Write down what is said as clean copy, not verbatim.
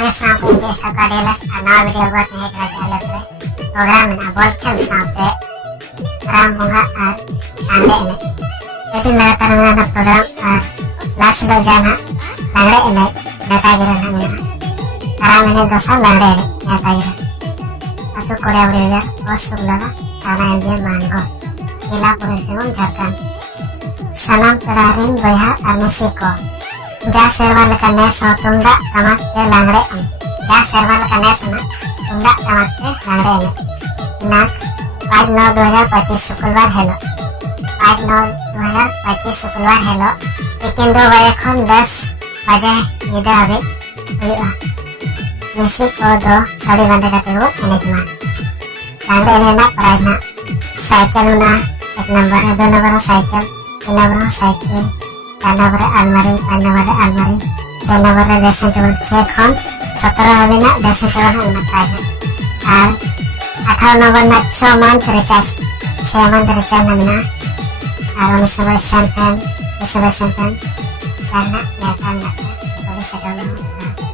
ᱡᱚᱦᱟᱨ ᱜᱮ ᱥᱟᱶᱛᱮ ᱤᱧ ᱥᱟᱠᱟᱰᱮᱞᱟᱥ ᱱᱟᱣᱟ ᱵᱷᱤᱰᱤᱭᱳ ᱵᱟᱛ ᱦᱮᱡ ᱠᱟᱱᱟ ᱪᱟᱞᱟᱜ ᱨᱮ ᱯᱨᱳᱜᱨᱟम ᱢᱮᱱᱟᱜᱼᱟ ᱵᱚᱞ ᱠᱷᱮᱞ ᱥᱟᱶᱛᱮ ᱨᱟᱢ ᱵᱚᱸᱜᱟ ᱟᱨ ᱞᱟᱜᱽᱲᱮ ᱮᱱᱮᱡ ᱮᱫᱤᱱ ᱞᱟᱜᱟᱛᱟᱨ ᱢᱮᱱᱟᱜᱼᱟ ᱯᱨᱳᱜᱨᱟम ᱟᱨ ᱞᱟᱥ ᱦᱤᱞᱳᱜ ᱡᱟᱦᱟᱸ ᱞᱟᱜᱽᱲᱮ ᱮᱱᱮᱡ ᱱᱮᱛᱟᱜᱤᱨᱟᱹ ᱱᱟᱜ ᱢᱮᱱᱟᱜᱼᱟ ᱨᱟᱢ ᱮᱱᱮᱡ ᱫᱚᱥᱟᱨ ᱞᱟᱜᱽᱲᱮ ᱮᱱᱮᱡ ᱱᱮᱛᱟᱜᱤᱨᱟᱹ ᱟᱛᱳ ᱠᱚᱲᱟᱵᱩᱲᱤ ᱵᱟᱡᱟᱨ ᱯᱳᱥᱴ ᱥᱩᱠᱞᱟᱞᱟ थाना एमजे मानगो जिला पूर्वी सिंहभूम झारखंड सलाम पेड़ा रिन बयहा और मिसी को जा सेरवा लेका नेस हो तुमदा टमाक के लांगड़े एने जा सेरवा लेका नेस ना तुमदा टमाक के लांगड़े एने दिनांक 5/9/2025 शुक्रवार हेलो 5/9/2025 शुक्रवार हेलो लेकिन 2 बजे खन 10 बजे निदा हबे हुआ मिसी को दो साड़ी बांधे काते वो एनेजमा लांगड़े एने ना प्राइज ना साइकिल ना 1 number 2 number cycle 3 number cycle 4 number अलमारी 5 नंबर अलमारी 6 नंबर ड्रेसिंग टेबल 6 खन 17 हबे ना ड्रेसिंग टेबल ना प्राइज और 18 नंबर ना 6 मंथ रिचार्ज 6 मंथ रिचार्ज ना और 19 नंबर शैंपेन 20 नंबर शैंपेन करना नेता ना तो सेटल